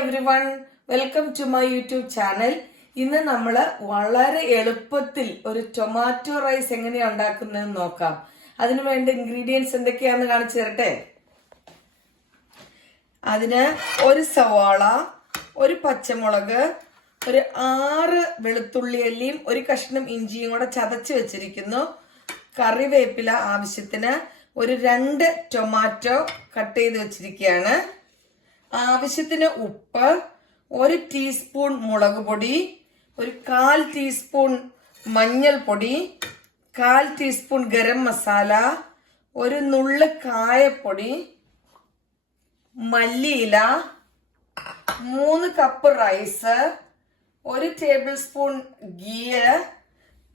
Everyone welcome to my YouTube channel ഇന്ന് നമ്മൾ വളരെ എളുപ്പത്തിൽ ഒരു ടൊമാറ്റോ റൈസ് എങ്ങനെയാണ് ഉണ്ടാക്കുന്നതെന്ന് നോക്കാം. അതിന് വേണ്ട ഇൻഗ്രീഡിയൻസ് എന്തൊക്കെയാണെന്ന് കാണിച്ചു തരട്ടെ? അതിന് ഒരു സവാള ഒരു പച്ചമുളക് ഒരു ആറ് വെളുത്തുള്ളി അല്ലിയും ഒരു കഷ്ണം ഇഞ്ചിയും കൂടെ ചതച്ച് വെച്ചിരിക്കുന്നു. കറിവേപ്പില ആവശ്യത്തിന് ഒരു രണ്ട് ടൊമാറ്റോ കട്ട് ചെയ്ത് വെച്ചിരിക്കുകയാണ്. ആവശ്യത്തിന് ഉപ്പ് ഒരു ടീസ്പൂൺ മുളക് പൊടി ഒരു കാൽ ടീസ്പൂൺ മഞ്ഞൾപ്പൊടി കാൽ ടീസ്പൂൺ ഗരം മസാല ഒരു നുള്ള് കായപ്പൊടി മല്ലിയില മൂന്ന് കപ്പ് റൈസ് ഒരു ടേബിൾ സ്പൂൺ ഗീ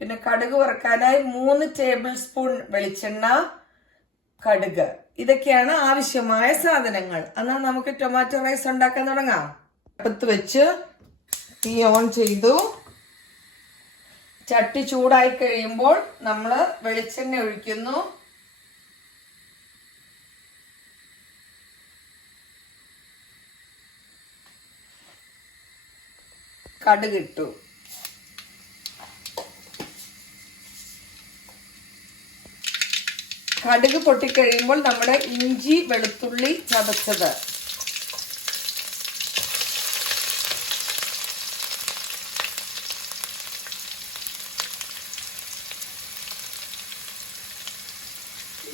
പിന്നെ കടുക് വറുക്കാനായി മൂന്ന് ടേബിൾ സ്പൂൺ വെളിച്ചെണ്ണ കടുക്. ഇതൊക്കെയാണ് ആവശ്യമായ സാധനങ്ങൾ. എന്നാൽ നമുക്ക് ടൊമാറ്റോ റൈസ് ഉണ്ടാക്കാൻ തുടങ്ങാം. അടുപ്പത്ത് വെച്ച് തീ ഓൺ ചെയ്തു. ചട്ടി ചൂടായി കഴിയുമ്പോൾ നമ്മൾ വെളിച്ചെണ്ണ ഒഴിക്കുന്നു. കടുക് കടുക് പൊട്ടിക്കഴിയുമ്പോൾ നമ്മുടെ ഇഞ്ചി വെളുത്തുള്ളി ചതച്ചത്.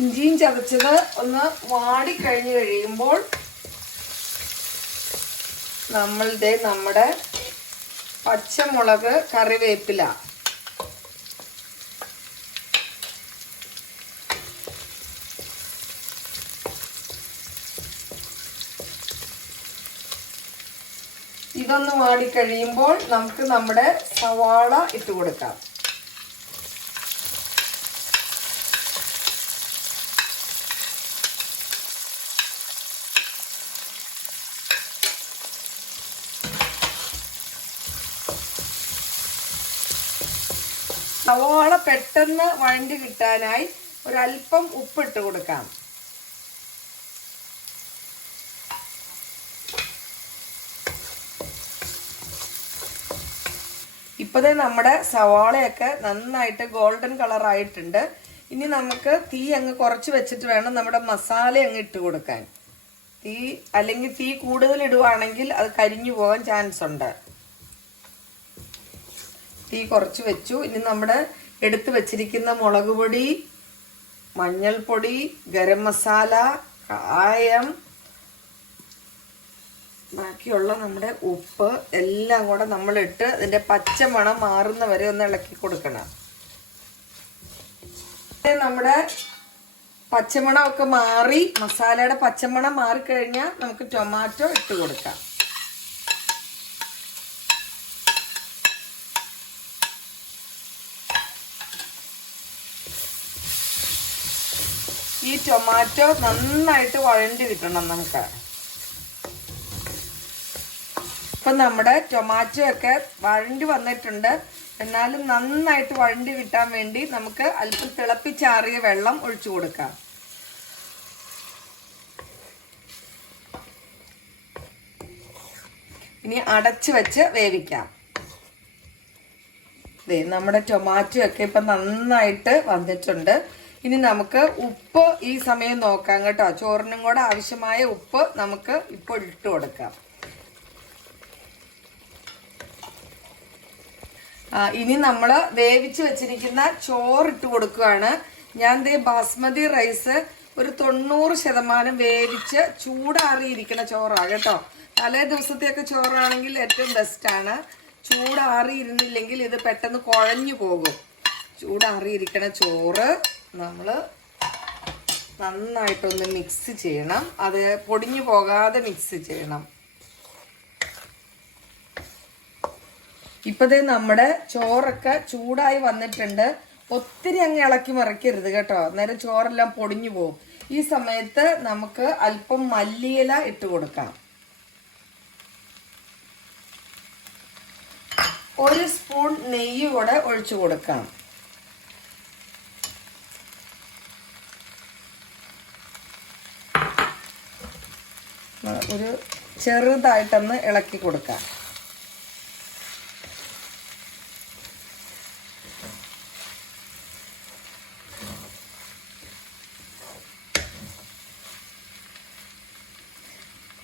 ഇഞ്ചിയും ചതച്ചത് ഒന്ന് വാടി കഴിയുമ്പോൾ നമ്മളുടെ നമ്മുടെ പച്ചമുളക് കറിവേപ്പില. ഇതൊന്ന് വാടിക്കഴിയുമ്പോൾ നമുക്ക് നമ്മുടെ സവാള ഇട്ട് കൊടുക്കാം. സവാള പെട്ടെന്ന് വഴണ്ടി കിട്ടാനായി ഒരല്പം ഉപ്പിട്ട് കൊടുക്കാം. ഇപ്പോഴേ നമ്മുടെ സവാളയൊക്കെ നന്നായിട്ട് ഗോൾഡൻ കളർ ആയിട്ടുണ്ട്. ഇനി നമുക്ക് തീ അങ്ങ് കുറച്ച് വെച്ചിട്ട് വേണം നമ്മുടെ മസാല അങ്ങ് ഇട്ട് കൊടുക്കാൻ. തീ അല്ലെങ്കിൽ തീ കൂടുതൽ ഇടുവാണെങ്കിൽ അത് കരിഞ്ഞു പോകാൻ ചാൻസ് ഉണ്ട്. തീ കുറച്ച് വെച്ചു. ഇനി നമ്മുടെ എടുത്തു വെച്ചിരിക്കുന്ന മുളക് പൊടി മഞ്ഞൾപ്പൊടി ഗരം മസാല കായം ബാക്കിയുള്ള നമ്മുടെ ഉപ്പ് എല്ലാം കൂടെ നമ്മളിട്ട് അതിന്റെ പച്ചമണം മാറുന്ന വരെ ഒന്ന് ഇളക്കി കൊടുക്കണം. നമ്മുടെ പച്ചമണം ഒക്കെ മാറി മസാലയുടെ പച്ചമണം മാറിക്കഴിഞ്ഞാൽ നമുക്ക് ടൊമാറ്റോ ഇട്ട് കൊടുക്കാം. ഈ ടൊമാറ്റോ നന്നായിട്ട് വഴണ്ടി കിട്ടണം നമുക്ക്. ഇപ്പം നമ്മുടെ ടൊമാറ്റോ ഒക്കെ വഴണ്ടി വന്നിട്ടുണ്ട്. എന്നാലും നന്നായിട്ട് വഴണ്ടി കിട്ടാൻ വേണ്ടി നമുക്ക് അല്പം തിളപ്പിച്ചാറിയ വെള്ളം ഒഴിച്ചു കൊടുക്കാം. ഇനി അടച്ചു വെച്ച് വേവിക്കാം. ദേ നമ്മുടെ ടൊമാറ്റോ ഒക്കെ ഇപ്പം നന്നായിട്ട് വന്നിട്ടുണ്ട്. ഇനി നമുക്ക് ഉപ്പ് ഈ സമയം നോക്കാം കേട്ടോ. ചോറിനും കൂടെ ആവശ്യമായ ഉപ്പ് നമുക്ക് ഇപ്പോൾ ഇട്ട് കൊടുക്കാം. ഇനി നമ്മൾ വേവിച്ച് വെച്ചിരിക്കുന്ന ചോറ് ഇട്ട് കൊടുക്കുകയാണ്. ഞാൻ ദേ ബാസ്മതി റൈസ് ഒരു തൊണ്ണൂറ് ശതമാനം വേവിച്ച് ചൂടാറിയിരിക്കുന്ന ചോറാണ് കേട്ടോ. തലേ ദിവസത്തെയൊക്കെ ചോറാണെങ്കിൽ ഏറ്റവും ബെസ്റ്റാണ് ചൂടാറിയിരുന്നില്ലെങ്കിൽ ഇത് പെട്ടെന്ന് കുഴഞ്ഞു പോകും. ചൂടാറിയിരിക്കണ ചോറ് നമ്മൾ നന്നായിട്ടൊന്ന് മിക്സ് ചെയ്യണം. അത് പൊടിഞ്ഞു പോകാതെ മിക്സ് ചെയ്യണം. ഇപ്പതേ നമ്മുടെ ചോറൊക്കെ ചൂടായി വന്നിട്ടുണ്ട്. ഒത്തിരി അങ്ങ് ഇളക്കി മറിക്കരുത് കേട്ടോ. അന്നേരം ചോറെല്ലാം പൊടിഞ്ഞു പോകും ഈ സമയത്ത് നമുക്ക് അല്പം മല്ലിയില ഇട്ട് കൊടുക്കാം. ഒരു സ്പൂൺ നെയ്യ് കൂടെ ഒഴിച്ചു കൊടുക്കാം. ഒരു ചെറുതായിട്ടൊന്ന് ഇളക്കി കൊടുക്കാം.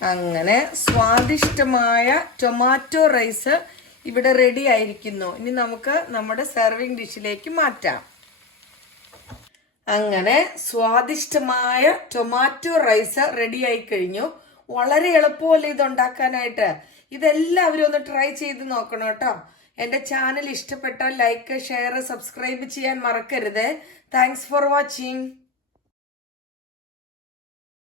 അങ്ങനെ സ്വാദിഷ്ടമായ ടൊമാറ്റോ റൈസ് ഇവിടെ റെഡി ആയിരിക്കുന്നു. ഇനി നമുക്ക് നമ്മുടെ സെർവിങ് ഡിഷിലേക്ക് മാറ്റാം. അങ്ങനെ സ്വാദിഷ്ടമായ ടൊമാറ്റോ റൈസ് റെഡി ആയി കഴിഞ്ഞു. വളരെ എളുപ്പമല്ലേ ഇത് ഉണ്ടാക്കാനായിട്ട്? ഇതെല്ലാവരും ഒന്ന് ട്രൈ ചെയ്ത് നോക്കണം കേട്ടോ. എന്റെ ചാനൽ ഇഷ്ടപ്പെട്ടാൽ ലൈക്ക് ഷെയർ സബ്സ്ക്രൈബ് ചെയ്യാൻ മറക്കരുത്. Thanks for watching